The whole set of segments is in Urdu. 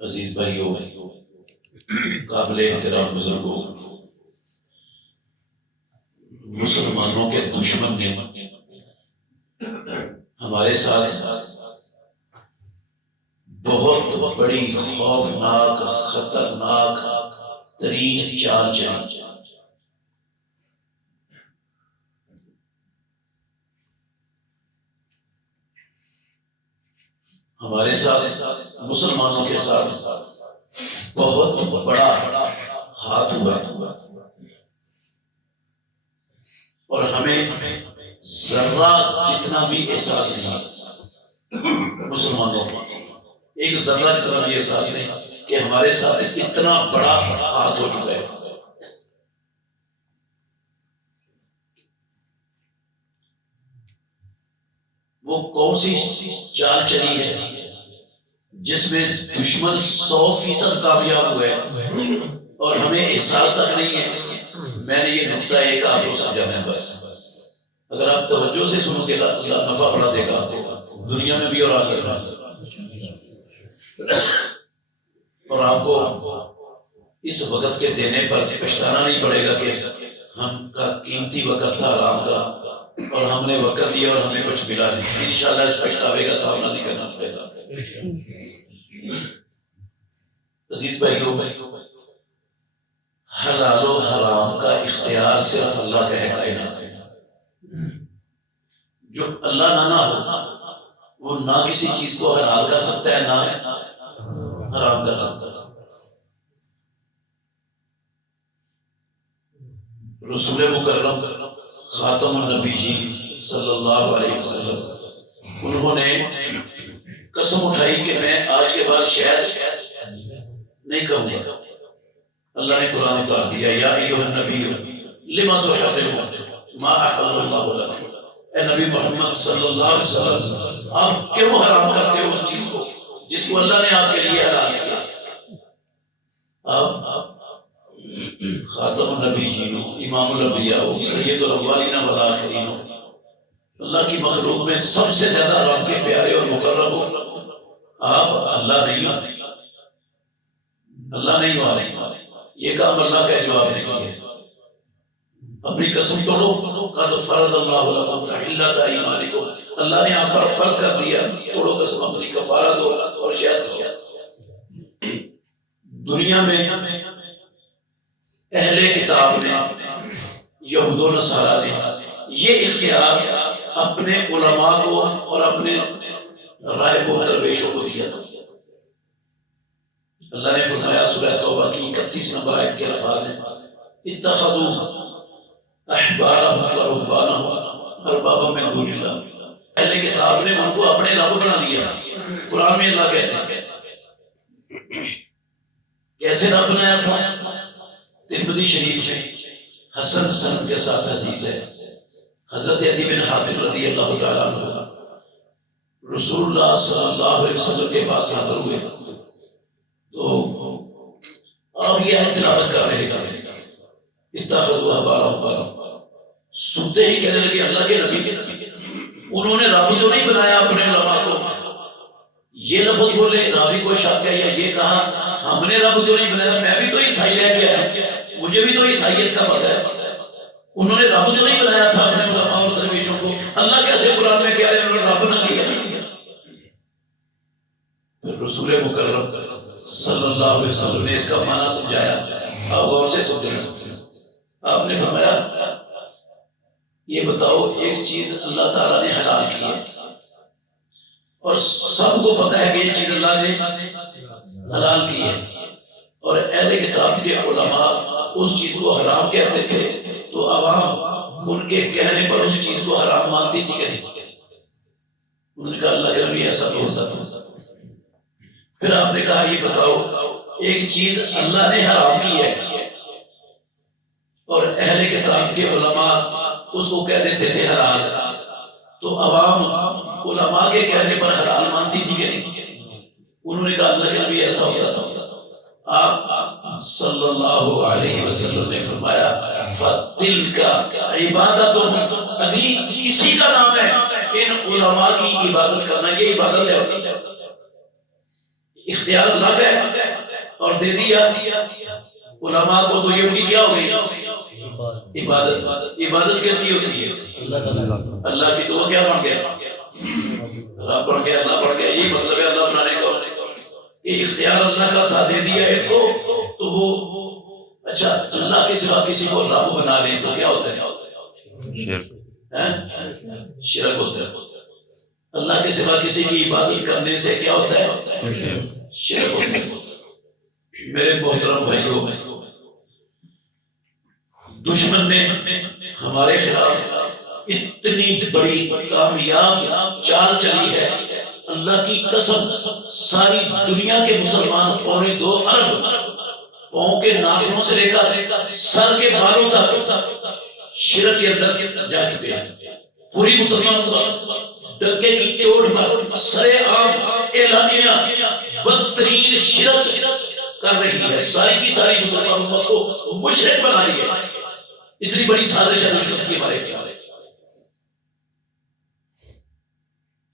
عزیز بھائیوں، قابل احترام بزرگوں، مسلمانوں کے دشمن نے ہمارے ساتھ بہت بڑی خوفناک خطرناک ترین چال چلی۔ ہمارے ساتھ مسلمانوں کے ساتھ بہت بڑا ہاتھ ہوا اور ہمیں ذرہ جتنا بھی احساس نہیں، مسلمانوں کو ایک ذرہ جتنا بھی احساس نہیں کہ ہمارے ساتھ اتنا بڑا ہاتھ ہو چکا ہے۔ وہ کون سی چال چلی ہے جس میں دشمن 100% کامیاب ہوئے اور ہمیں احساس تک نہیں ہے؟ میں نے یہ نقطہ ایک آپ کو سمجھانا ہے بس، اگر آپ توجہ سے سنو گے اللہ نفع بڑا دے گا دنیا میں بھی اور آخرت میں، اور آپ کو اس وقت کے دینے پر پچھتانا نہیں پڑے گا کہ ہم کا قیمتی وقت تھا آرام کا اور ہم نے وقت دیا اور ہمیں کچھ ملا نہیں۔ انشاءاللہ اس پچھتاوے کا سامنا نہیں کرنا پڑے گا۔ عزیز بھائیوں، حلال و حرام کا اختیار صرف اللہ کا ہے کائنات میں۔ جو اللہ نہ ہو وہ نہ کسی چیز کو حلال کر سکتا ہے نہ حرام کر سکتا ہے۔ رسول مکرم خاتم النبیین صلی اللہ علیہ وسلم انہوں نے قسم اٹھائی کہ میں آج کے بعد شاید نہیں کہوں گا۔ اللہ نے قرآن اتار دیا، یا ایھا النبی لما تحرم ما احل اللہ لک، اے نبی محمد صلی اللہ علیہ وسلم آپ کیوں حرام کرتے ہو اس چیز کو جس کو اللہ نے آپ کے لیے حلال کیا؟ آپ خاتم النبیین، امام الانبیاء، سید الاولین والآخرین، اللہ کی مخلوق میں سب سے زیادہ رب کے پیارے اور مقرب ہو، آپ اللہ نہیں آنے، اللہ نہیں آنے، یہ کام اللہ کا جواب نہیں ہے۔ اپنی قسم توڑو، قد فرض اللہ لکم تحلۃ ایمانکم، اللہ نے آپ پر فرض کر دیا، توڑو قسم اپنی، کفارہ دو اور شہادت دو۔ دنیا میں اہل کتاب نے، یہود و نصارہ نے یہ اختیار اپنے علماء کو اور اپنے راہب و درویشوں کو دیا تھا۔ اللہ نے فرمایا سورہ توبہ کی 31 نمبر آیت کے الفاظ ہیں، اتخذوا احبارهم ورهبانهم اربابا من دون اللہ، اہل کتاب نے ان کو اپنے رب بنا لیا۔ قرآن میں اللہ کہتے ہیں کیسے رب بنایا تھا؟ ترمذی شریف میں حسن سند کے ساتھ حدیث ہے، حضرت عدی بن حاتم رضی اللہ تعالیٰ عنہ رسول اللہ صلی اللہ علیہ وسلم کے پاس حاضر ہوئے تو آپ یہ تلاوت کر رہے تھے، اتخذوا احبارهم، سنتے ہی کہنے لگے اللہ کے نبی انہوں نے رب تو نہیں بنایا اپنے علماء کو، یہ لفظ بولے، راوی کو شک ہے یا یہ کہا ہم نے رب تو نہیں بنایا، میں بھی تو عیسائی رہ گیا ہے، مجھے بھی تو عیسائیت کا پتہ ہے، انہوں نے رب تو نہیں بنایا تھا اپنے علماء اور درویشوں کو، اللہ کیسے قرآن میں کہہ رہے ہیں انہوں نے رب نہ لیا؟ رسول مکرم صلی اللہ علیہ وسلم نے اس کا معنی سمجھایا، آپ غور سے سمجھیں۔ آپ نے فرمایا یہ بتاؤ ایک چیز اللہ تعالیٰ نے حلال کی ہے اور سب کو پتہ ہے کہ یہ چیز اللہ نے حلال کی ہے، اور اہل کتاب کے علماء اس چیز کو حرام کہتے تھے تو عوام ان کے کہنے پر اس چیز کو حرام مانتی تھی کہ نہیں؟ انہوں نے کہا اللہ کے نبی ایسا تو ہوتا تھا۔ پھر آپ نے کہا یہ بتاؤ ایک چیز اللہ نے حرام کی ہے اور اہل کتاب کے علماء اس کو کہہ دیتے تھے حلال، تو عوام علماء کے کہنے پر حلال مانتی تھی کہ نہیں؟ انہوں نے کہا اللہ کے نبی ایسا ہوتا تھا۔ آپ صلی اللہ علیہ وسلم نے فرمایا فَتِلْكَ عِبَادَتُ، اسی کا نام ہے ان علماء کی عبادت کرنا، یہ عبادت ہے۔ اختیار اللہ کا ہے اور دے دیا علماء کو، تو یہ ان کی کیا ہو گئی؟ عبادت۔ عبادت کس کی ہوتی ہے؟ اللہ کی۔ تو وہ کیا بن گیا؟ رب بن گیا، اللہ بن گیا۔ یہی مطلب ہے اللہ بنانے کا، کہ اختیار اللہ کا تھا، دے دیا ان کو، تو وہ اچھا اللہ کے سوا کسی کو رب بنا لیں تو کیا ہوتا ہے؟ شرک ہوتا ہے۔ اللہ کے سوا کسی کی عبادت کرنے سے کیا ہوتا ہے؟ شرک ہوتا ہے۔ میرے محترم بھائیوں، دشمن نے ہمارے خلاف اتنی بڑی کامیاب چال چلی ہے، اللہ کی قسم ساری دنیا کے مسلمان 2.25 ارب پاؤں کے ناخنوں سے لے کر سر کے بالوں تک شرک کے اندر جا چکے ہیں۔ پوری مسلمان ڈنکے کی چوٹ پر سرے عام اعلانیہ بدترین شرک کر رہی ہے، ساری کی ساری مسلمان امت کو مشرک بنا رہی ہے۔ اتنی بڑی سازش ہے دشمن کی ہمارے خلاف۔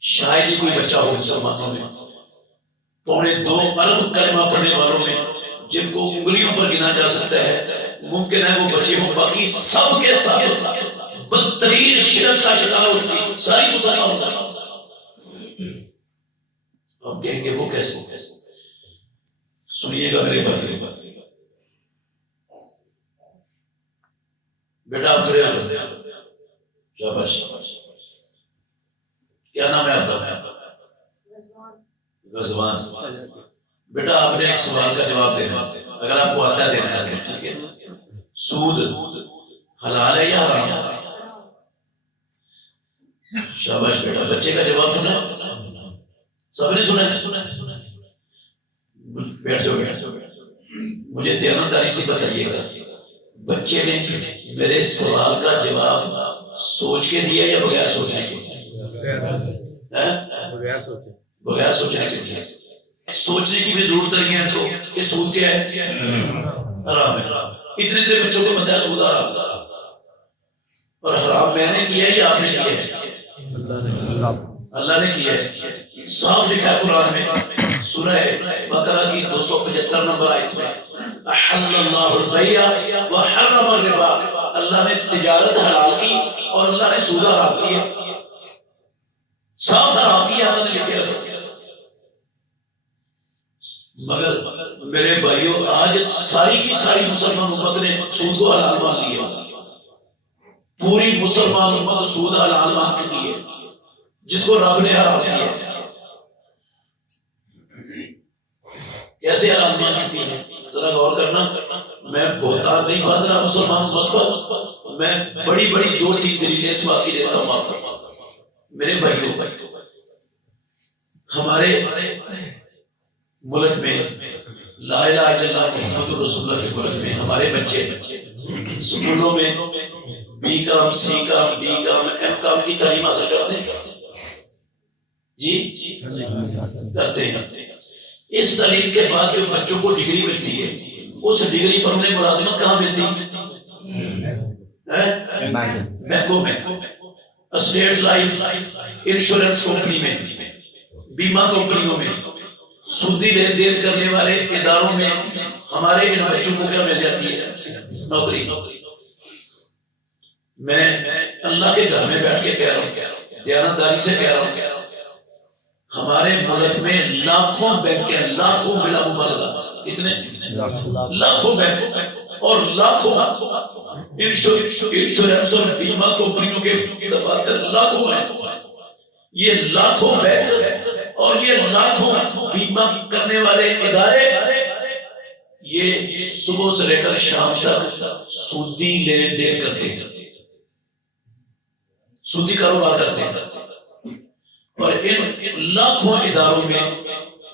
شاید ہی کوئی بچہ ہو مسلمانوں میں 2.25 ارب کلمہ پڑھنے والوں میں جن کو انگلیوں پر گنا جا سکتا ہے، ممکن ہے وہ بچے ہوں، باقی سب کے سب بدترین شرک کا شکار ہو چکی ساری مسلمانوں کا۔ اب کہیں گے وہ کیسے؟ سنیے گا میرے بھائی، بیٹا آپ کھڑے ہو، شاباش۔ کیا نام ہے آپ کا؟ غزوان۔ بیٹا آپ نے ایک سوال کا جواب دینا، اگر آپ کو آتا ہے دینا ہے، ٹھیک ہے؟ سود حلال ہے یا حرام؟ شاباش بیٹا، بچے کا جواب سنا؟ سب نے سنا؟ بیٹھ جاؤ، بیٹھ جاؤ۔ مجھے دیانتداری سے بتائیے گا، بچے نے میرے سوال کا جواب سوچ کے دیا یا بغیر سوچنے کے؟ بغیر سوچنے کے دیا۔ سوچنے کی بھی ضرورت نہیں ہے ان کو کہ سود کیا ہے؟ حرام ہے۔ اتنے اتنے بچوں کو پتہ ہے سود حرام، اور حرام میں نے کیا ہے یا آپ نے کیا ہے؟ اللہ نے کیا ہے، صاف لکھا ہے قرآن میں، سورہ بقرہ کی 275 نمبر آیت میں، احل اللہ البیع وحرم الربا۔ اللہ نے تجارت حلال کی اور اللہ نے سود حرام کیا، صاف حرام کیا اللہ نے لکھے رکھا۔ مگر میرے بھائیوں، آج ساری کی ساری مسلمان امت نے سود کو حلال مان لیا۔ پوری مسلمان امت سود حلال مان چکی ہے، جس کو رب نے حرام کیا۔ کیسے حلال مان چکی ہے؟ ذرا غور کرنا۔ میں بہتان نہیں باندھ رہا مسلمان امت پر، میں بڑی بڑی 2-3 دلیلیں اس بات کی دیتا ہوں آپ کو۔ میرے بھائیوں، ہمارے ملک میں لا الہ الا اللہ محمد رسول اللہ کے ملک میں ہمارے بچے سکولوں میں B com, C com, D com, M com کی تعلیم حاصل کرتے ہیں جی کرتے ہیں۔ اس تعلیم کے بعد جو بچوں کو ڈگری ملتی ہے، اس ڈگری پر انہیں ملازمت کہاں ملتی ہے؟ بینکوں میں، اسٹیٹ لائف انشورنس کمپنی میں، بیمہ کمپنیوں میں، سودی لین دین کرنے والے اداروں میں ہمارے ان بچوں کو کیا مل جاتی ہے؟ نوکری۔ میں اللہ کے گھر میں بیٹھ کے کہہ رہا ہوں، دیانتداری سے کہہ رہا ہوں، ہمارے ملک میں لاکھوں بینک ہیں، لاکھوں بلا مبالغہ، کتنے؟ لاکھوں بینک اور لاکھوں انشورنس اور بیمہ کمپنیوں کے دفاتر لاکھوں ہیں۔ یہ لاکھوں بینک اور یہ لاکھوں بیمہ کرنے والے ادارے، یہ صبح سے لے کر شام تک سودی لین دین کرتے ہیں، سودی کاروبار کرتے ہیں۔ اور ان لاکھوں اداروں میں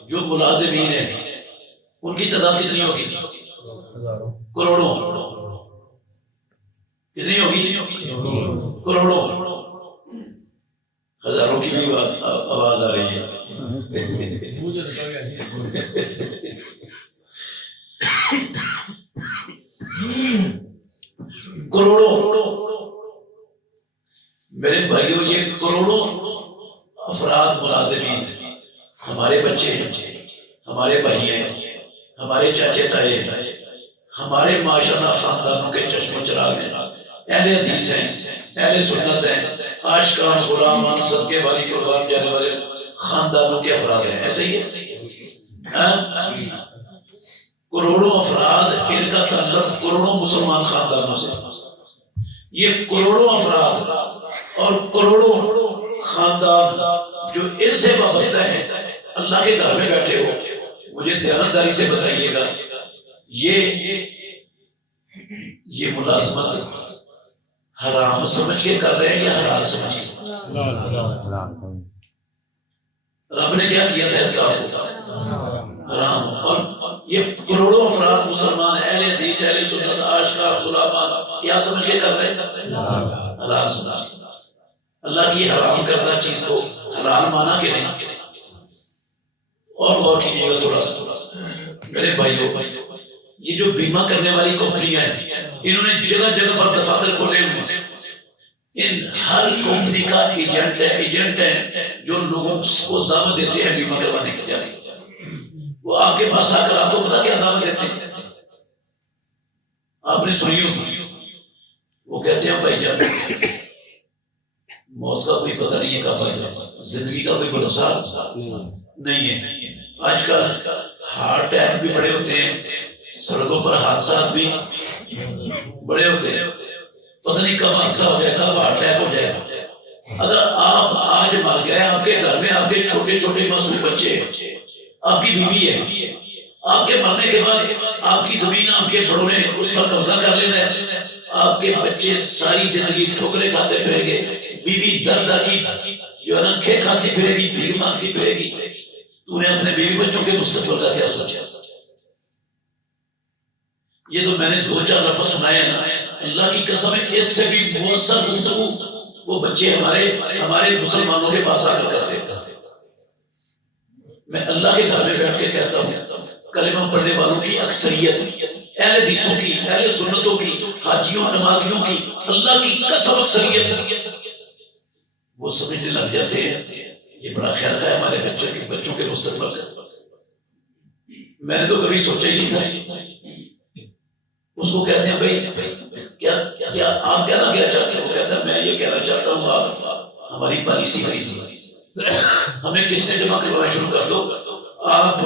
جو ملازمین ہیں ان کی تعداد کتنی ہوگی؟ کروڑوں۔ کتنی ہوگی؟ کروڑوں۔ ہزاروں کی بھی آواز آ رہی ہے۔ کروڑوں۔ میرے بھائیوں، یہ کروڑوں افراد ملازمین ہمارے بچے ہیں، ہمارے بھائی ہیں، ہمارے چاچے تائے ہیں، ہمارے معاشرہ خاندانوں کے چشم و چراغ ہیں، اہل حدیث ہیں، اہل سنت ہیں، عاشقان غلامان سب کے باری قربان جانے والے خاندانوں کے افراد ہیں. ایسے ہی ہے. کروڑوں افراد، ان کا تعلق کروڑوں مسلمان خاندانوں سے. یہ کروڑوں افراد اور کروڑوں خاندان جو ان سے وابستہ ہیں، اللہ کے گھر میں بیٹھے ہو، مجھے دیانتداری سے بتائیے گا یہ ملازمت حرام سمجھ کے کر رہے ہیں یا حلال سمجھ کے؟ رب نے کیا کیا تھا اس کا حرام. اور یہ کروڑوں افراد مسلمان اہل حدیث اہل سنت عاشقان غلامان کیا سمجھ کے کر رہے ہیں؟ حلال سمجھ. اللہ کی حرام کردہ چیز کو حلال مانا کہ نہیں؟ اور غور کیجیے گا تھوڑا سا میرے بھائیوں، یہ جو بیمہ کرنے والی کمپنیاں ہیں، انہوں نے جگہ جگہ پر دفاتر کھولے ہوئے ہیں. ان ہر کمپنی کا ایجنٹ ہے جو لوگوں کو دعوت دیتے ہیں بیمہ کروانے کی. وہ آپ کے پاس آ کر آپ کو پتا کیا دعوت دیتے ہیں؟ آپ نے سنی ہوگی، وہ کہتے ہیں بھائی جان موت کا کوئی پتہ نہیں ہے کب آ جائے، زندگی کا کوئی بھروسہ نہیں ہے. آج کل ہارٹ اٹیک بھی بڑے ہوتے ہیں، سڑکوں پر حادثات بھی بڑے ہوتے ہیں، پتہ نہیں کب حادثہ ہو جائے، کب ہارٹ اٹیک ہو جائے. اگر آپ آج مر گئے، آپ کے گھر میں آپ کے چھوٹے چھوٹے معصوم بچے ہیں، آپ کی بیوی ہے، آپ کے مرنے کے بعد آپ کی زمین آپ کے بڑوں نے اس پر قبضہ کر لینا ہے، آپ کے بچے ساری زندگی ٹھوکریں کھاتے پھریں گے، بیوی در در کی جو ہے نا کھے کھاتی پھرے گی، بھیک مانگتی پھرے گی. تو نے اپنے بیوی بچوں کے مستقبل کا کیا سوچا؟ یہ تو میں نے دو چار لفظ سنائے ہیں نا، اللہ کی قسم ہے اس سے بھی مؤثر گفتگو وہ بچے ہمارے مسلمانوں کے پاس آ کر کرتے ہیں. میں اللہ کے گھر میں بیٹھ کے کہتا ہوں کلمہ پڑھنے والوں کی اکثریت، اہل حدیثوں کی، اہل سنتوں کی، حاجیوں نمازیوں کی، اللہ کی قسم اکثریت وہ سمجھنے لگ جاتے ہیں یہ بڑا خیر ہے ہمارے بچوں کے مستقبل کا. میں نے تو کبھی سوچا ہی نہیں تھا. اس کو کہتے ہیں بھائی کیا آپ کہنا کیا چاہتے ہیں؟ وہ کہتا ہے میں یہ کہنا چاہتا ہوں آپ ہماری پالیسی ہمیں قسطیں جمع کروانا شروع کر دو، آپ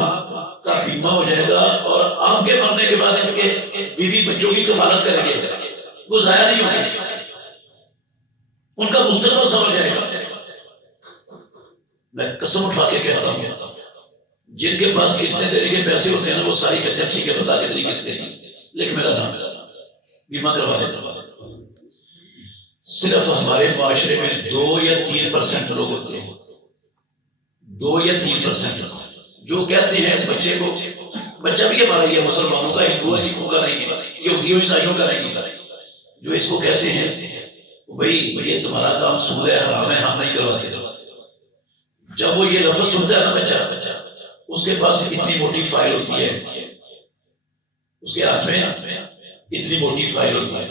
کا بیمہ ہو جائے گا اور آپ کے مرنے کے بعد ان کے بیوی بچوں کی کفالت کریں گے، وہ ضائع نہیں ہوں گے، ان کا مستقبل سمجھ جائے گا. میں قسم اٹھا کے کہتا ہوں جن کے پاس قسطیں دینے کے پیسے ہوتے ہیں نا وہ ساری کہتے ہیں ٹھیک ہے بتا کے قسط دینی، لیکن میرا نام بیمہ کروا لیتا. صرف ہمارے معاشرے میں 2 یا 3% لوگ ہوتے ہیں، 2 یا 3% جو کہتے ہیں اس بچے کو، بچہ بھی ہمارا یہ مسلمانوں کا، ہندوؤں سکھوں کا نہیں ہے، یہودیوں عیسائیوں کا نہیں ہے، جو اس کو کہتے ہیں بھائی یہ تمہارا کام سود ہے، حرام ہے، ہم نہیں کرواتے. جب وہ یہ لفظ سنتا ہے نا بچہ، اس کے پاس اتنی موٹی فائل ہوتی ہے، اس کے ہاتھ میں اتنی موٹی فائل ہوتی ہے.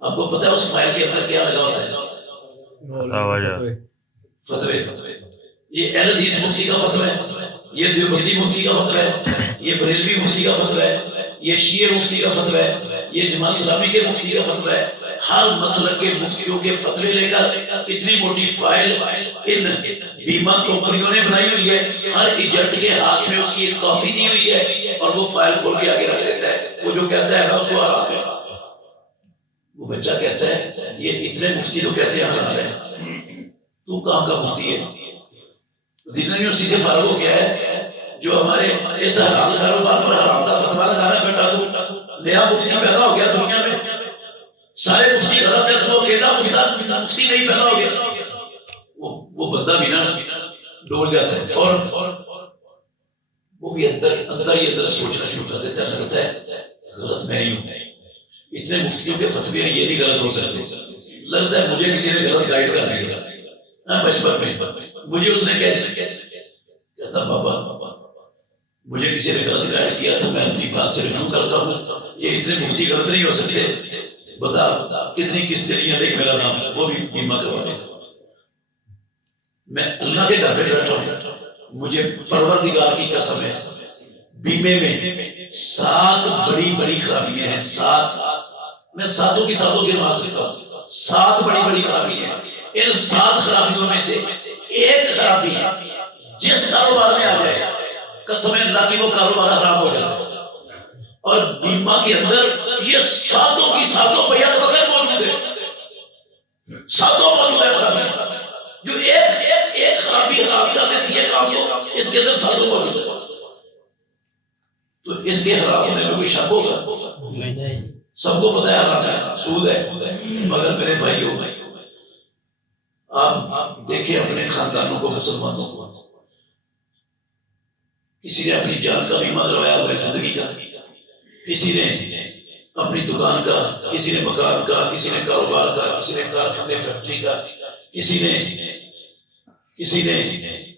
آپ کو پتا ہے اس فائل کے اندر کیا لگا ہوتا ہے؟ فتوے. یہ اہل حدیث مفتی کا فتویٰ ہے، یہ دیوبندی مفتی کا فتویٰ ہے، یہ بریلوی مفتی کا فتویٰ ہے، یہ شیعہ مفتی کا فتویٰ ہے، یہ جماعت اسلامی کے مفتی کا فتویٰ ہے. ہر مسلک کے مفتیوں کے فتوے لے کر اتنی موٹی فائل ان بیمہ کمپنیوں نے بنائی ہوئی ہے، ہر ایجنٹ کے ہاتھ میں اس کی ایک کاپی دی ہوئی ہے اور وہ فائل کھول کے آگے رکھ دیتا ہے. وہ جو کہتا ہے نا اس کو حرام ہے، وہ بچہ کہتا ہے یہ اتنے مفتی تو کہتے ہیں حلال ہے، تو کہاں کا مفتی ہے؟ مدینہ یونیورسٹی سے فارغ ہو گیا ہے جو ہمارے اس حلال کاروبار پر حرام کا فتویٰ لگا رہا ہے. بیٹا تو نیا مفتی پیدا ہو گیا دنیا میں، سارے مفتی غلط ہے، تو اکیلا مفتی نہیں پیدا ہو گیا. وہ بندہ بھی نا ڈول جاتا ہے فوراً، وہ بھی اندر ہی اندر سوچنا شروع کر دیتا ہے، لگتا ہے غلط میں ہی ہوں، اتنے مفتیوں کے فتوے ہیں یہ نہیں غلط ہو سکتے. لگتا ہے مجھے کسی نے غلط گائیڈ کر دیا بچپن میں، مجھے اس نے کہتا بابا مجھے کسی نے غلط گائیڈ کیا تھا، میں اپنی بات سے رجوع کرتا ہوں، یہ اتنے مفتی غلط نہیں ہو سکتے، بتا کتنی قسطیں نہیں ہے، لیکن میرا نام وہ بھی بیمہ کروانے کا. میں اللہ کے گھر پہ بیٹھا ہوں، مجھے پروردگار کی قسم ہے بیمے میں 7 بڑی بڑی خرابیاں ہیں. 7 میں ساتوں کی ساتوں گنوا سکتا ہوں. 7 بڑی بڑی خرابیاں ہیں. ان 7 خرابیوں میں سے ایک خرابی جس کاروبار میں آ جائے قسم اللہ کی وہ کاروبار حرام ہو جاتا ہے. اور بیمہ کے اندر یہ ساتوں کی ساتوں بیعت وقت موجود ہے. ساتوں موجود ہے خرابی. جو ایک خرابی حرام کر دیتی ہے کام کو, اس کے اندر ساتوں موجود ہے. تو اس کے حرام ہونے میں کوئی شک ہوگا؟ سب کو پتہ ہے حرام ہے, سود ہے. مگر میرے بھائیوں آپ دیکھیں اپنے خاندانوں کو, مسلمانوں کو, کسی نے اپنی جان کا بیمہ کروایا ہوا ہے, زندگی کا, کسی نے اپنی دکان کا, کسی نے مکان کا, کسی نے کاروبار کا, کسی نے کارخانے فیکٹری کا, کسی نے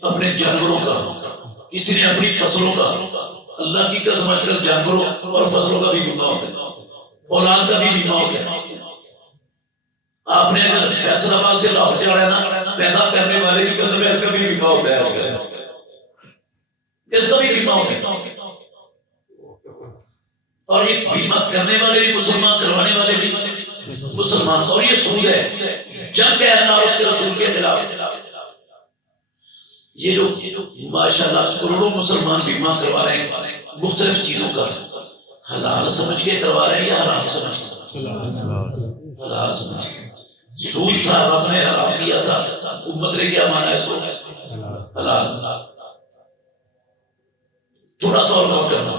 اپنے جانوروں کا, کسی نے اپنی فصلوں کا. اللہ کی قسم آج کل جانوروں اور فصلوں کا بھی بیمہ ہوتا ہے, اولاد کا بھی بیمہ ہوتا ہے. آپ نے اگر فیصل آباد سے لاہور جا رہا ہے نا, پیدا کرنے والے کی قسم ہے, اس کا بھی بیمہ ہوتا ہے, اس کا بھی بیمہ ہوتا ہے. اور یہ بیمہ کرنے والے بھی مسلمان, کروانے والے بھی مسلمان. اور یہ سود ہے, جنگ ہے اللہ اور اس کے رسول کے خلاف. یہ جو ماشاءاللہ کروڑوں مسلمان بیمہ کروا رہے ہیں مختلف چیزوں کا, حلال سمجھ کے کروا رہے ہیں یا حرام سمجھ کے؟ حلال سمجھ کے. سود تھا, رب نے حرام کیا تھا, امت نے کیا مانا اس کو؟ حلال. تھوڑا سا اور غور کرنا,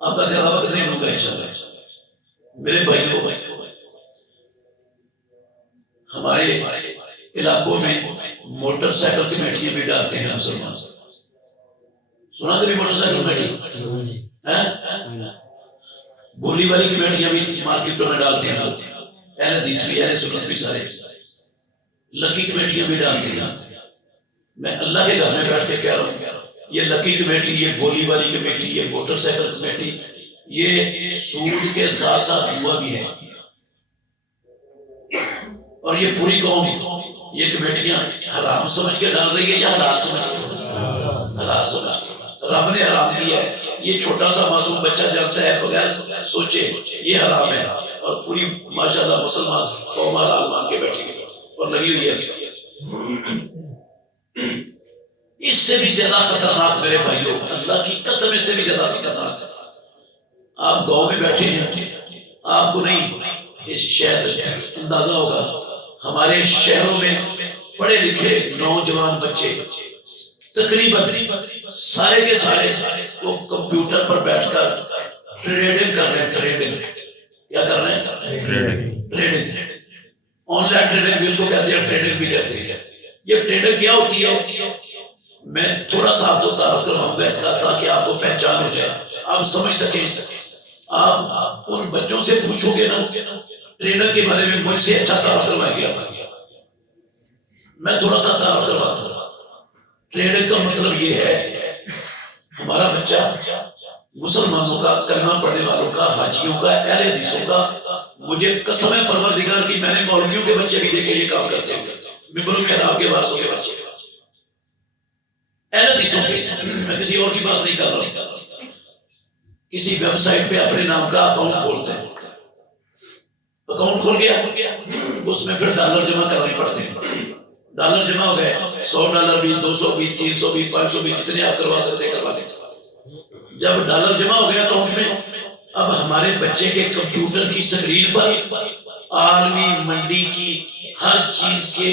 آپ کا زیادہ وقت نہیں ہوگا انشاءاللہ. میرے بھائیوں, ہمارے علاقوں میں موٹر سائیکل کمیٹیاں بھی ڈالتے ہیں مسلمان. سنا کبھی موٹر سائیکل کمیٹی؟ بولی والی کمیٹیاں بھی مارکیٹوں میں ڈالتے ہیں لوگ, اہل حدیث بھی اہل سنت بھی سارے. لکی کمیٹیاں بھی ڈالتے ہیں. میں اللہ کے گھر میں بیٹھ کے کہہ رہا ہوں, یہ لکی کمیٹی, یہ بولی والی کمیٹی, یہ موٹر سائیکل کمیٹی, یہ سود کے ساتھ ساتھ ہوا بھی ہے. اور یہ پوری قوم یہ کمیٹیاں حرام سمجھ کے ڈال رہی ہے یا حلال سمجھ کے؟ حلال سمجھ کے. رب نے حرام کیا ہے, یہ چھوٹا سا معصوم بچہ جانتا ہے بغیر سوچے یہ حرام ہے, اور پوری ماشاءاللہ مسلمان قوم حلال مان کے بیٹھی ہوئی اور لگی ہوئی ہے. اس سے بھی زیادہ خطرناک میرے بھائیوں, اللہ کی قسم اس سے بھی زیادہ خطرناک. آپ گاؤں میں بیٹھے ہیں, آپ کو نہیں اس شہر اندازہ ہوگا, ہمارے شہروں میں پڑھے لکھے نوجوان بچے تقریباً سارے کے سارے وہ کمپیوٹر پر بیٹھ کر ٹریڈنگ کر رہے ہیں. ٹریڈنگ کیا کر رہے ہیں؟ ٹریڈنگ. آن لائن ٹریڈنگ بھی اس کو کہتے ہیں, ٹریڈنگ بھی کہتے ہیں. یہ ٹریڈنگ کیا ہوتی ہے؟ میں تھوڑا سا آپ کو تعارف کرواؤں گا اس کا, تاکہ آپ کو پہچان ہو جائے, آپ سمجھ سکیں. آپ ان بچوں سے پوچھو گے نا ٹریڈنگ کے بارے میں, مجھ سے اچھا تعارف کروائیں گے. میں تھوڑا سا تعارف کرواتا ہوں. ٹریڈنگ کا مطلب یہ ہے, ہمارا بچہ مسلمانوں کا, کلمہ پڑھنے والوں کا, حاجیوں کا, اہل حدیثوں کا, مجھے قسم ہے پروردگار کی, میں نے مولویوں کے بچے بھی دیکھے یہ کام کرتے ہیں, ممبروں کے حرام کے وارثوں کے بچے, اہل حدیثوں کے. میں کسی اور کی بات نہیں کر رہا ہوں. کسی ویب سائٹ پہ اپنے نام کا اکاؤنٹ کھولتے ہیں, اکاؤنٹ کھول گیا, اس میں پھر ڈالر جمع کرنے پڑتے ہیں. ڈالر جمع ہو گئے, $100 بھی, 200 بھی, 300 بھی, 500 بھی, جتنے آپ کروا سکتے کروا لیں. جب ڈالر جمع ہو گیا اکاؤنٹ میں, اب ہمارے بچے کے کمپیوٹر کی اسکرین پر عالمی منڈی کی ہر چیز کے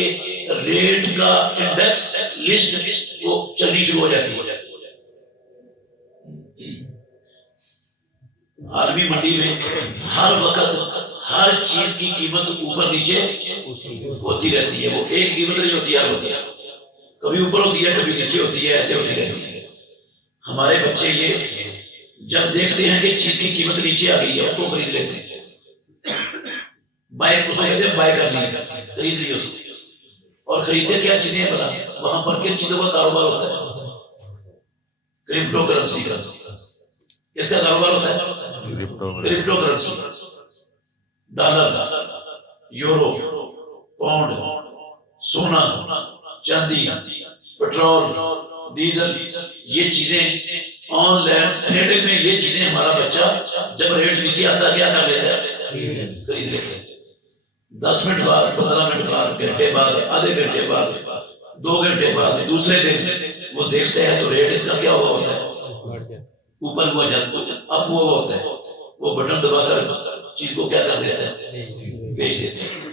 ریٹ کا انڈیکس لسٹ وہ چلنی شروع ہو جاتی ہے. عالمی منڈی میں ہر وقت ہر چیز کی قیمت اوپر نیچے ہوتی رہتی ہے. وہ ایک قیمت نہیں ہوتی ہے, کبھی اوپر ہوتی ہے, کبھی نیچے ہوتی ہے, ایسے ہوتی رہتی ہے. ہمارے بچے یہ جب دیکھتے ہیں کہ چیز کی قیمت نیچے آ گئی ہے, اس کو خرید لیتے ہیں. بائک, اس کو کہتے ہیں بائی کر لی, خرید لی اس کو. اور خریدتے کیا چیزیں ہیں پتا, وہاں پر کن چیزوں کا کاروبار ہوتا ہے؟ کرپٹو کرنسی کا. کس کا کاروبار ہوتا ہے؟ Crypto currency. Dollar, euro, pound, سونا, چاندی, پیٹرول, ڈیزل، یہ چیزیں آن لائن ٹریڈنگ میں یہ چیزیں ہمارا بچہ جب ریٹ نیچے آتا کیا کر لیتا ہے؟ خرید لیتے ہیں۔ 10 منٹ بعد، 15 منٹ بعد، گھنٹے بعد، آدھے گھنٹے بعد، 2 گھنٹے بعد، دوسرے دن وہ دیکھتے ہیں تو ریٹ اس کا کیا ہوا ہوتا ہے؟ اوپر ہوا جاتا ہے، اپ ہوا ہوتا ہے، وہ بٹن دبا کر چیز کو کیا کر دیتا ہے؟ بیچ دیتے ہیں۔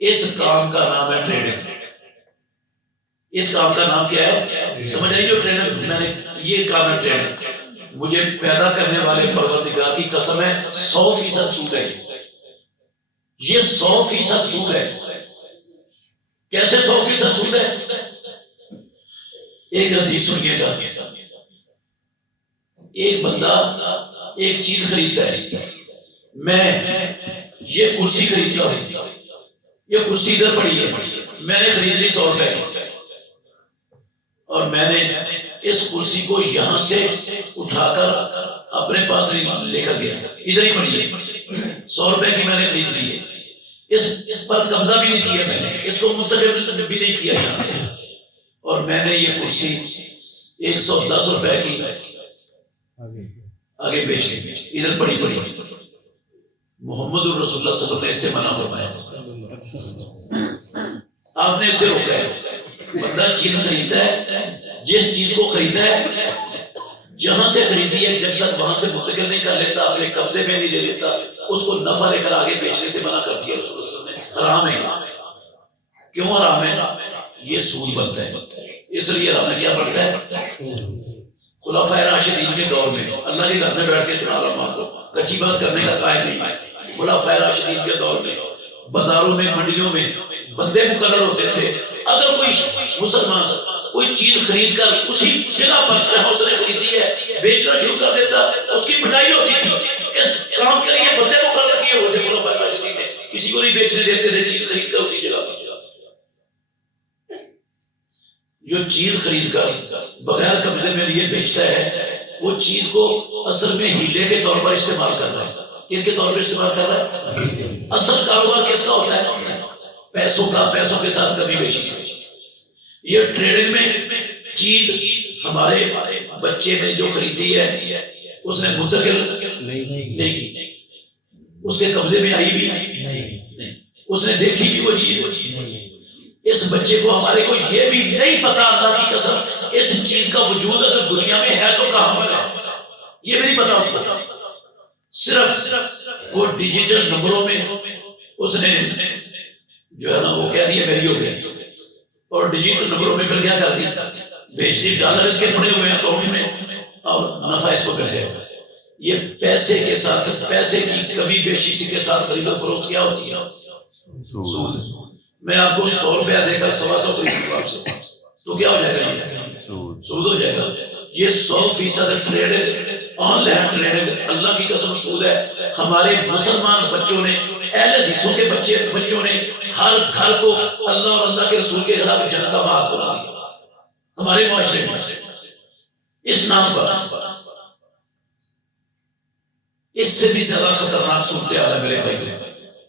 اس کام کا نام ہے ٹریڈنگ۔ اس کام کا نام کیا ہے؟ سمجھ آئی جو ٹریڈنگ میں نے یہ کام ہے ٹریڈنگ۔ مجھے پیدا کرنے والے پروردگار کی قسم ہے 100% سود ہے، یہ 100% سود ہے۔ کیسے 100% سود ہے؟ ایک حدیث سنیے گا، ایک بندہ ایک چیز خریدتا ہے، میں یہ کرسی خریدتا ہوں، یہ کرسی ادھر پڑی ہے، میں نے خرید لی 100 روپے کی، اور میں نے اس کرسی کو یہاں سے اٹھا کر اپنے پاس لے کر گیا، ادھر ہی پڑی ہے، 100 روپے کی میں نے خرید لی ہے، اس پر قبضہ بھی نہیں کیا میں نے، اس کو منتقل بھی نہیں کیا یہاں سے، اور میں نے یہ کرسی 110 روپے کی آگے بیچ لی، ادھر پڑی پڑی۔ محمد الرسول اللہ صلی اللہ علیہ وسلم نے اس سے منع فرمایا، آپ نے اس سے روکا ہے۔ بندہ چیز خریدتا ہے، جس چیز کو خریدا ہے جہاں سے خریدی ہے جب تک وہاں سے منتقل نہیں کر لیتا، اپنے قبضے میں نہیں لے لیتا، اس کو نفع لے کر آگے بیچنے سے منع کر دیا رسول اللہ صلی اللہ علیہ وسلم نے۔ حرام ہے۔ کیوں حرام ہے؟ یہ سود بنتا ہے، اس لیے حرام ہے۔ کیا بنتا ہے؟ خلفائے راشدین کے دور میں اللہ کے گھر میں بیٹھ کے سنا رہا ہوں آپ کو، کچھی بات کرنے کا قائل نہیں۔ خلفائے راشدین کے دور میں بازاروں میں، منڈیوں میں بندے مقرر ہوتے تھے، اگر کوئی مسلمان کوئی چیز خرید کر اسی جگہ پر جہاں اس نے خریدی ہے بیچنا شروع کر دیتا، اس کی پٹائی ہوتی تھی۔ اس کام کے لیے بندے مقرر کیے ہوئے تھے خلفائے راشدین نے، کسی کو نہیں بیچنے دیتے تھے چیز خرید کر اسی جگہ پر۔ جو چیز خرید کر بغیر قبضے میں لیے بیچتا ہے، وہ چیز کو اصل میں ہیلے کے طور پر استعمال کر رہا ہے۔ کس کے طور پر استعمال کر رہا ہے؟ اصل کاروبار کس کا ہوتا ہے؟ پیسوں کا، پیسوں کے ساتھ کمی بیشی سے۔ یہ ٹریڈنگ میں چیز ہمارے بچے نے جو خریدی ہے اس نے منتقل نہیں کی، اس کے قبضے میں آئی بھی نہیں، اس نے دیکھی بھی وہ چیز۔ اس بچے کو ہمارے کو یہ بھی نہیں پتا، اللہ کی قسم، اس چیز کا وجود اگر دنیا میں ہے تو کہاں پر ہے، یہ بھی نہیں پتا اس کو۔ صرف وہ ڈیجیٹل نمبروں میں اس نے جو ہے نا وہ کہہ دیا میری ہو گئی، اور ڈیجیٹل نمبروں میں پھر کیا کر دی؟ بیچ دی۔ ڈالر اس کے پڑے ہوئے ہیں اکاؤنٹ میں اور نفع اس کو مل جائے۔ یہ پیسے کے ساتھ، پیسے کی کمی بیشی کے ساتھ خرید و فروخت کیا ہوتی ہے؟ سود۔ میں آپ کو 100 روپیہ دے کر 125 خریدوں آپ سے تو کیا ہو جائے گا؟ یہ سود ہو جائے گا۔ یہ 100% ٹریڈنگ، آن لائن ٹریڈنگ، اللہ کی قسم سود ہے۔ ہمارے مسلمان بچوں نے، اہل حدیثوں کے بچوں نے ہر گھر کو اللہ اور اللہ کے رسول کے خلاف جنگ کا باغ بنا دیا ہمارے معاشرے میں اس نام پر۔ اس سے بھی زیادہ خطرناک صورتحال ہے میرے بھائی،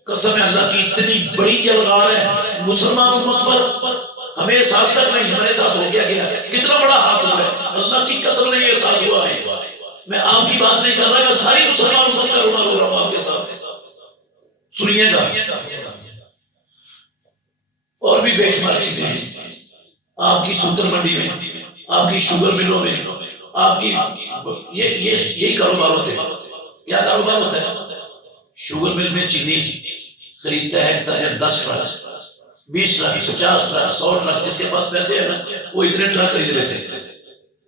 قسم اللہ کی اتنی بڑی جلغار ہے مسلمان امت پر، ہمیں احساس تک نہیں ہمارے ساتھ ہو گیا کتنا بڑا ہاتھ ہوا ہے، اللہ کی قسم نہیں احساس ہوا ہے۔ میں آپ کی بات نہیں کر رہا، میں ساری مسلمان امت کا رونا رو رہا ہوں آپ کے ساتھ، سنیے گا۔ اور بھی بے شمار چیزیں ہیں آپ کی سوتر منڈی میں، آپ کی شوگر ملوں میں، آپ کی یہی کاروبار ہوتے ہیں۔ کیا کاروبار ہوتا ہے؟ شوگر مل میں چینی خریدتا ہے تاجر 10 ٹرک، 20 ٹرک، 50 ٹرک، 100 ٹرک، جس کے پاس پیسے ہیں نا وہ اتنے ٹرک خرید لیتے ہیں،